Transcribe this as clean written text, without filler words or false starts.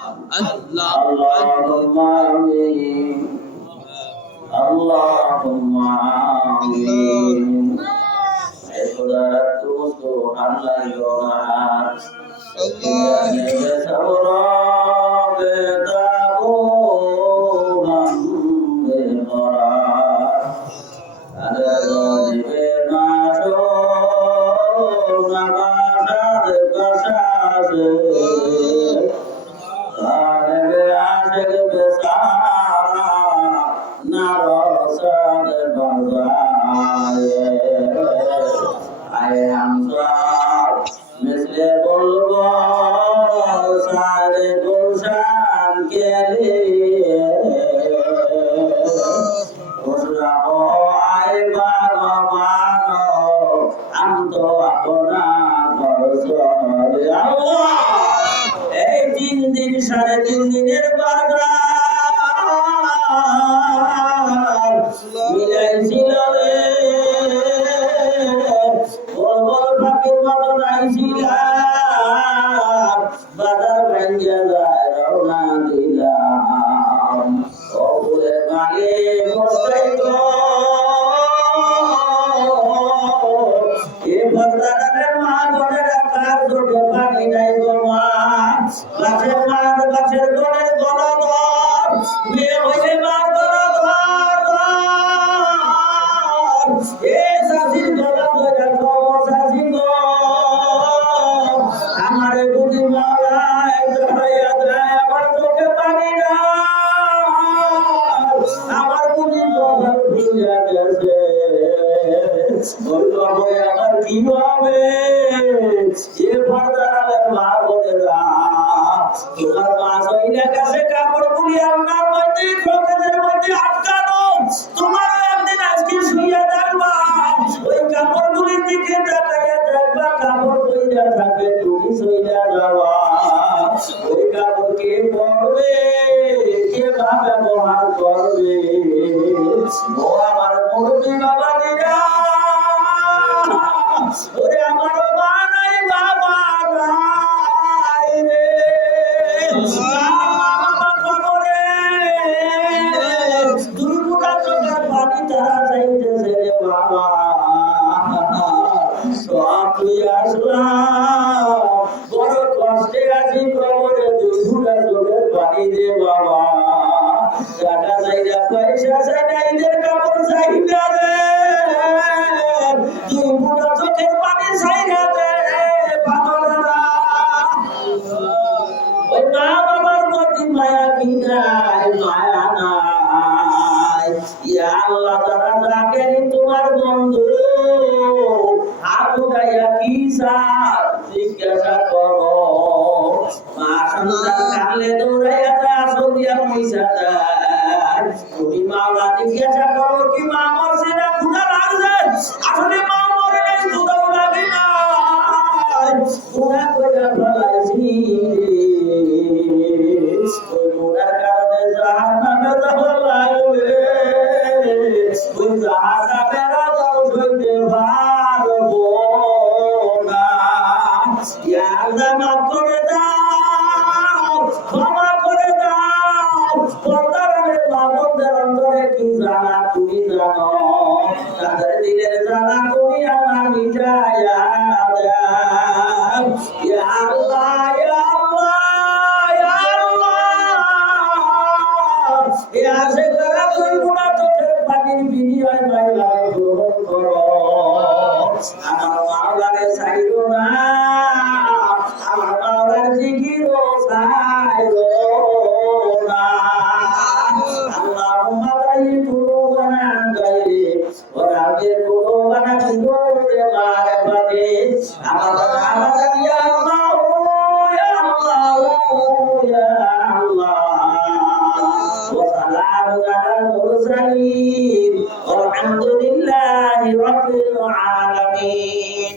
اللهم آمين اللهم آمين خدا تو اللہ یونا اللہ سورا بتاو بندے مرا ادے ماشو نماز کشاس সাড়ে 3 দিনের বাজার মিলাইছিল রে বড় বড় পাখির মতো নাইছিলাম বাজার ভাঙ্গিয়া যায় রওনা দিলাম ওরে মাগে বসাই তো এ বাজারের মা বলে রাখার জন্য পানি নাই গো মা গাছের মার গাছের গড়ের গণধর মেয়ে হইলে মার গণধর এ শাশির গলা ধরে খবর শাশি গো আমার গুলি মালায় ধরাইয়া যায় আমার চোখে পানি না আমার গুলি গলা ভিজা গেছে বললো আমার কি হবে এ ভাড়ার মা বোনেরা তোমার মা সইলা কাছে কাপড় পুরি আলনার মধ্যে খোকাদের মধ্যে আটকানো তোমার একদিন আজকে শুইয়া থাকবা ওই কাপড়গুলির দিকে তাকাইয়া দেখবা কাপড় কইরা থাকে তুমি সইলা যাওয়া ওই কাপড় কে পরবে কে বা ব্যবহার করবে ও আমার মুরব্বি বাবা দিরা ওরে আমার মা নাই বাবা নাই রে দুর্গুটা চোখের পানি তারা চাইতেছে রে বাবা সব তুই আসলাম বড় কষ্টে আছি কবরে দুর্গুটা চোখের পানি দে বাবা টাকা চাইরা পয়সা চাইরা ঈদের কাপড় চাইরা রে দুর্গুটা চোখের পানি চাইরা দে বাবা ওই মা বাবার প্রতি মায়া কি নাই মায়া নাই ইয়া আল্লাহ তারা যাকে তোমার বন্ধু হাত উঠাইয়া কি চায় জিজ্ঞাসা করো মা সন্তান কালে দৌড়াইয়া যায় আসল দিয়া পয়সা দেয় তুমি মাওলা জিজ্ঞাসা করো কি মা মরছে না ক্ষুধা লাগছে আসলে মা মরে নাই ক্ষুধাও লাগে না ক্ষুধা কইরা ফেলাইছি ওই গুনার কারণে জাহান্নামে যাওয়া লাগবে ওই জাহান্নামের আগুন সইতে পারবো না ইয়া আল্লাহ মাফ করে দাও ক্ষমা করে দাও পর্দারের বাবনদের অন্তরে কি জানা তুমি জানো তাদের দিলের জানা তুমি আমার মিটাইয়া দাও ইয়া আল্লাহ ইয়া আল্লাহ এ আসে করা তুই গুণা চোখের পানির বিনিময় মাইলায় গ্রহণ করো আমার মাওলারে চাইরো না আমার মাওলার জিকিরও চাইরো না আল্লাহুম্মা তাইয়িব কুলুবানা গায়রি ওয়া রাবির কুলুবানা বিনুরে মারিফাতি আমাদের ইয়া আল্লাহ ইয়া আল্লাহ ইয়া আল্লাহ وسلام على المرسلين والحمد لله رب العالمين.